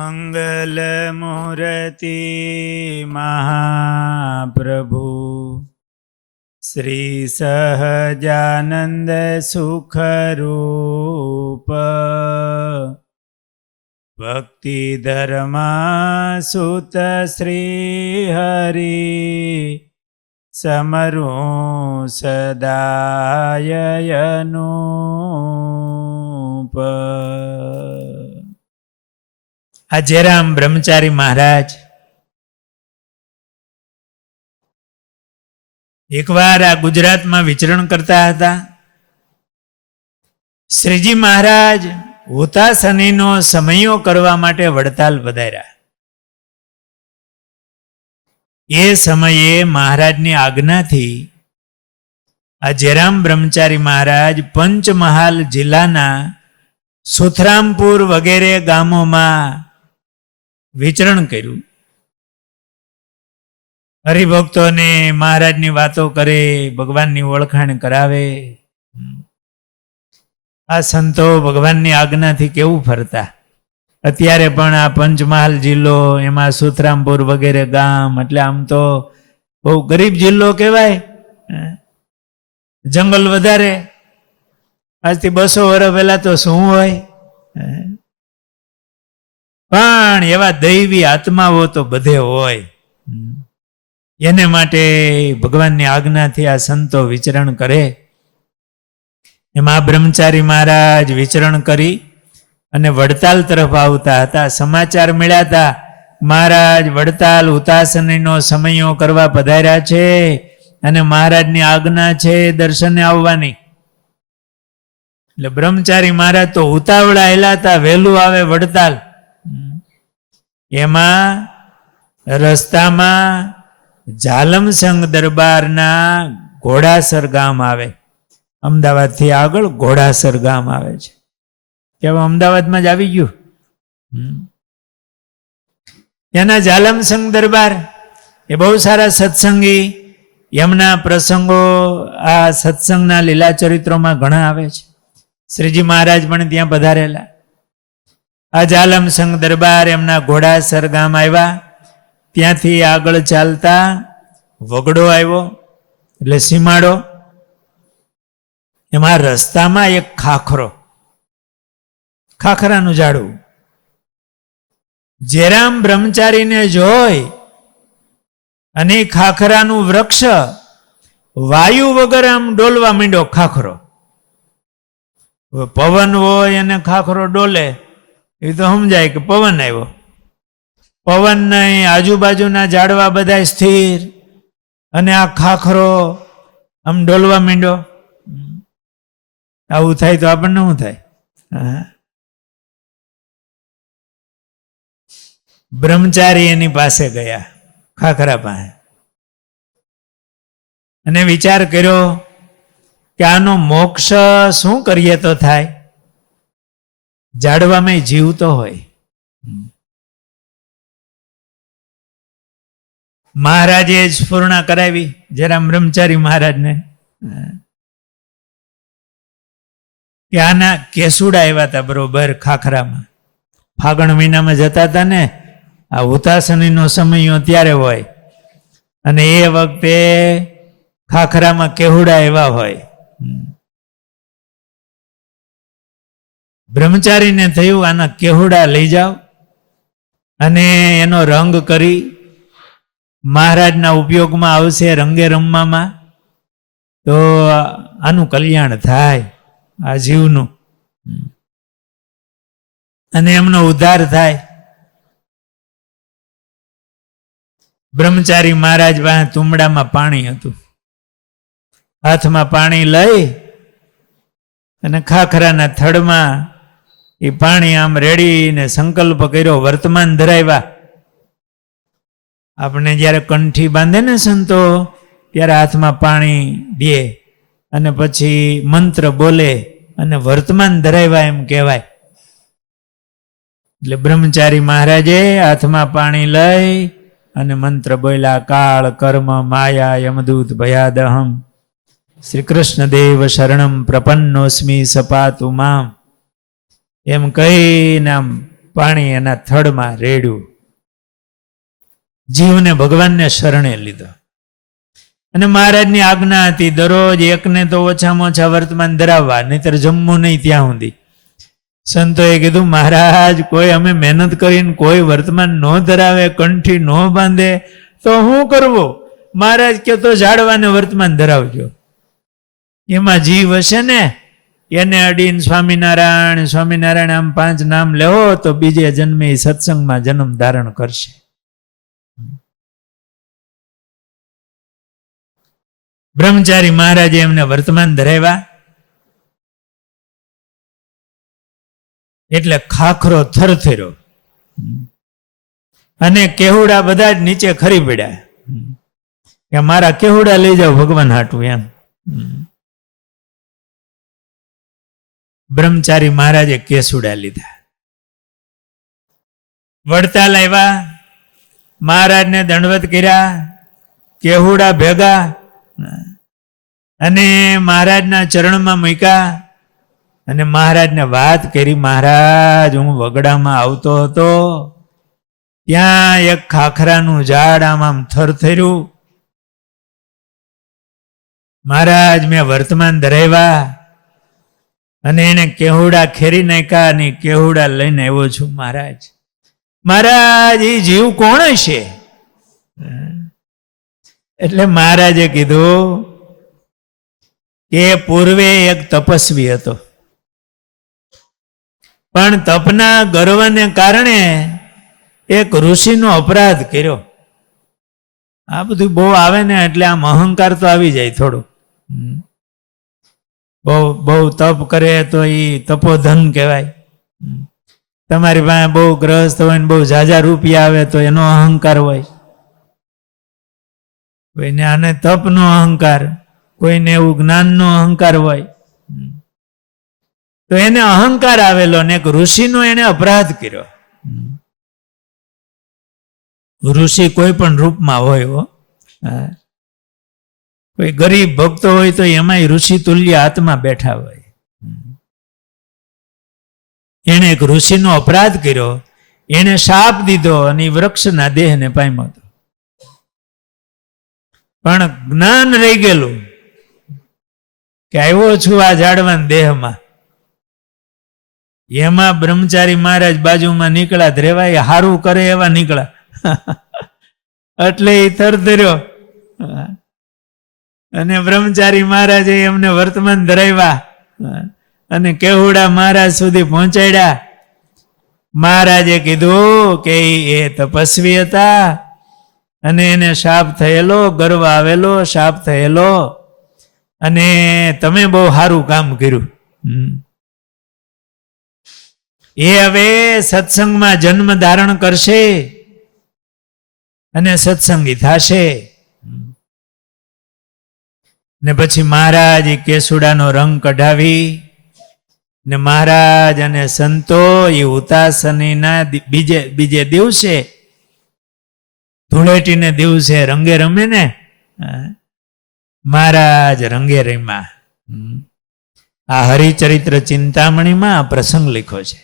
મંગલમૂર્તિ મહાપ્રભુ શ્રી સહજાનંદ સુખરૂપ ભક્તિ ધર્મા સુત શ્રી હરિ સમરું સદાયનુપ. આ જયરામ બ્રહ્મચારી મહારાજ એકવાર આ ગુજરાતમાં વિચરણ કરતા હતા. શ્રીજી મહારાજ હુતાસનીનો સમયો કરવા માટે વડતાલ પધાર્યા. એ સમયે મહારાજની આજ્ઞાથી આ જયરામ બ્રહ્મચારી મહારાજ પંચમહાલ જિલ્લાના સુથરામપુર વગેરે ગામોમાં વિચરણ કર્યું. હરિભક્તોને મહારાજની વાતો કરે, ભગવાનની ઓળખાણ કરાવે. આ સંતો ભગવાનની આજ્ઞાથી કેવું ફરતા. અત્યારે પણ આ પંચમહાલ જિલ્લો, એમાં સુથરામપુર વગેરે ગામ, એટલે આમ તો બહુ ગરીબ જિલ્લો કહેવાય. જંગલ વધારે. આજથી 200 વર્ષ પહેલા તો શું હોય, પણ એવા દૈવી આત્માઓ તો બધે હોય. એને માટે ભગવાનની આજ્ઞાથી આ સંતો વિચરણ કરે. એમાં બ્રહ્મચારી મહારાજ વિચરણ કરી અને વડતાલ તરફ આવતા હતા. સમાચાર મળ્યા હતા, મહારાજ વડતાલ હુતાસનીનો સમયો કરવા પધાર્યા છે અને મહારાજની આજ્ઞા છે દર્શને આવવાની. એટલે બ્રહ્મચારી મહારાજ તો ઉતાવળા આવેલા હતા, વહેલું આવે વડતાલ. એમાં રસ્તામાં ઝાલમસંગ દરબારના ઘોડાસર ગામ આવે. અમદાવાદથી આગળ ઘોડાસર ગામ આવે છે. કેવા અમદાવાદમાં જ આવી ગયું. ત્યાંના ઝાલમસંગ દરબાર એ બહુ સારા સત્સંગી. એમના પ્રસંગો આ સત્સંગના લીલા ચરિત્રોમાં ઘણા આવે છે. શ્રીજી મહારાજ પણ ત્યાં પધારેલા. આ ઝાલમસંગ દરબાર એમના ઘોડાસર ગામ આવ્યા. ત્યાંથી આગળ ચાલતા વગડો આવ્યો, એટલે સીમાડો. એમાં રસ્તામાં એક ખાખરો, ખાખરાનું ઝાડવું. જયરામ બ્રહ્મચારીને જોઈ અને ખાખરાનું વૃક્ષ વાયુ વગર આમ ડોલવા માંડ્યો. ખાખરો પવન હોય અને ખાખરો ડોલે એ તો સમજાય કે પવન આવ્યો. પવન નહીં, આજુબાજુના ઝાડવા બધા સ્થિર અને આ ખાખરો આમ ડોલવા માંડ્યો. આવું થાય તો આપણને શું થાય? બ્રહ્મચારી એની પાસે ગયા, ખાખરા પાસે, અને વિચાર કર્યો કે આનો મોક્ષ શું કરીએ તો થાય? ઝાડવામાં જીવ તો હોય. મહારાજે જ સ્ફૂર્ણા કરાવી જયરામ બ્રહ્મચારી મહારાજને કે આના કેસુડા આવ્યા હતા બરોબર ખાખરામાં. ફાગણ મહિનામાં જતા હતા ને, આ હુતાસનીનો સમય ત્યારે હોય, અને એ વખતે ખાખરામાં કેહુડા એવા હોય. બ્રહ્મચારીને થયું આના કેહુડા લઈ જાઓ અને એનો રંગ કરી મહારાજના ઉપયોગમાં આવશે, રંગે રમવામાં, તો આનું કલ્યાણ થાય આ જીવનું, અને એમનો ઉદ્ધાર થાય. બ્રહ્મચારી મહારાજ પાસે તુંબડામાં પાણી હતું. હાથમાં પાણી લઈ અને ખાખરાના થડમાં એ પાણી આમ રેડીને સંકલ્પ કર્યો, વર્તમાન ધરાવ્યા. આપણે જ્યારે કંઠી બાંધે ને સંતો, ત્યારે હાથમાં પાણી દે અને પછી મંત્ર બોલે અને વર્તમાન ધરાવ્યા એમ કહેવાય. એટલે બ્રહ્મચારી મહારાજે હાથમાં પાણી લઈ અને મંત્ર બોલ્યા, કાળ કર્મ માયા યમદૂત ભયાદહમ શ્રી કૃષ્ણદેવ શરણમ પ્રપન્નોસ્મિ સપાતુ મામ. એમ કહીને આમ પાણી એના થડમાં રેડ્યું. જીવને ભગવાનને શરણે લીધો. અને મહારાજની આજ્ઞા હતી દરરોજ એકને તો ઓછામાં ઓછા વર્તમાન ધરાવવા, નહીતર જમવું નહીં ત્યાં સુધી. સંતોએ કીધું મહારાજ કોઈ અમે મહેનત કરીને કોઈ વર્તમાન ન ધરાવે, કંઠી ન બાંધે તો શું કરવું? મહારાજ કે તો ઝાડવાને વર્તમાન ધરાવજો. એમાં જીવ હશે ને એને અડીને સ્વામિનારાયણ સ્વામિનારાયણ આમ 5 નામ લેવો તો બીજે જન્મે સત્સંગમાં જન્મ ધારણ કરશે. બ્રહ્મચારી મહારાજે એમને વર્તમાન ધરાવ્યા એટલે ખાખરો થરથર્યો અને કેહુડા બધા જ નીચે ખરી પડ્યા કે મારા કેહુડા લઈ જાઓ ભગવાન હાટું એમ. બ્રહ્મચારી મહારાજે કેસુડા લીધા, વડતાલ આવ્યા, મહારાજને દંડવત કર્યા, કેહુડા ભેગા અને મહારાજના ચરણમાં મૂક્યા અને મહારાજને વાત કરી. મહારાજ હું વગડામાં આવતો હતો ત્યાં એક ખાખરાનું ઝાડ આમ થરથર્યું. મહારાજ મેં વર્તમાન ધરાવ્યા અને એને કેહુડા ખેરી નાખ્યા અને કેહુડા લઈને આવ્યો છું. મહારાજ મહારાજ એ જીવ કોણ હશે? એટલે મહારાજે કીધું કે પૂર્વે એક તપસ્વી હતો, પણ તપના ગર્વને કારણે એક ઋષિનો અપરાધ કર્યો. આ બધું બહુ આવે ને એટલે આમ અહંકાર તો આવી જાય થોડું. બહુ તપ કરે તો એ તપોધન કહેવાય. તમારી પાસે બહુ ગ્રહસ્થ હોય ને બહુ ઝાઝા રૂપિયા આવે તો એનો અહંકાર હોય. કોઈને આને તપનો અહંકાર, કોઈને એવું જ્ઞાનનો અહંકાર હોય. તો એને અહંકાર આવેલો ને એક ઋષિનો એને અપરાધ કર્યો. ઋષિ કોઈ પણ રૂપમાં હોય હો. કોઈ ગરીબ ભક્તો હોય તો એમાંય ઋષિ તુલ્ય આત્મા બેઠા હોય. એને એક ઋષિનો અપરાધ કર્યો, એને શાપ દીધો અને વૃક્ષના દેહને પામ્યો હતો. પણ જ્ઞાન રહી ગયેલું કે આવ્યો છું આ ઝાડવાન દેહમાં. એમાં બ્રહ્મચારી મહારાજ બાજુમાં નીકળ્યા, રેવાય હારું કરે એવા નીકળ્યા એટલે એ થરથર્યો અને બ્રહ્મચારી મહારાજે એમને વર્તમાન ધરાવ્યા અને કેહુડા મહારાજ સુધી પહોંચાડ્યા. મહારાજે કીધું કે એ તપસ્વી હતા અને એને શાપ થયેલો, ગર્વ આવેલો, શાપ થયેલો અને તમે બહુ સારું કામ કર્યું. એ હવે સત્સંગમાં જન્મ ધારણ કરશે અને સત્સંગી થશે. ને પછી મહારાજ કેસુડાનો રંગ કઢાવી ને મહારાજ અને સંતો એ ઉતાસનીના બીજે દિવસે ધૂળેટીને દિવસે રંગે રમે ને, મહારાજ રંગે રમ્યા. આ હરિચરિત્ર ચિંતામણીમાં આ પ્રસંગ લખ્યો છે.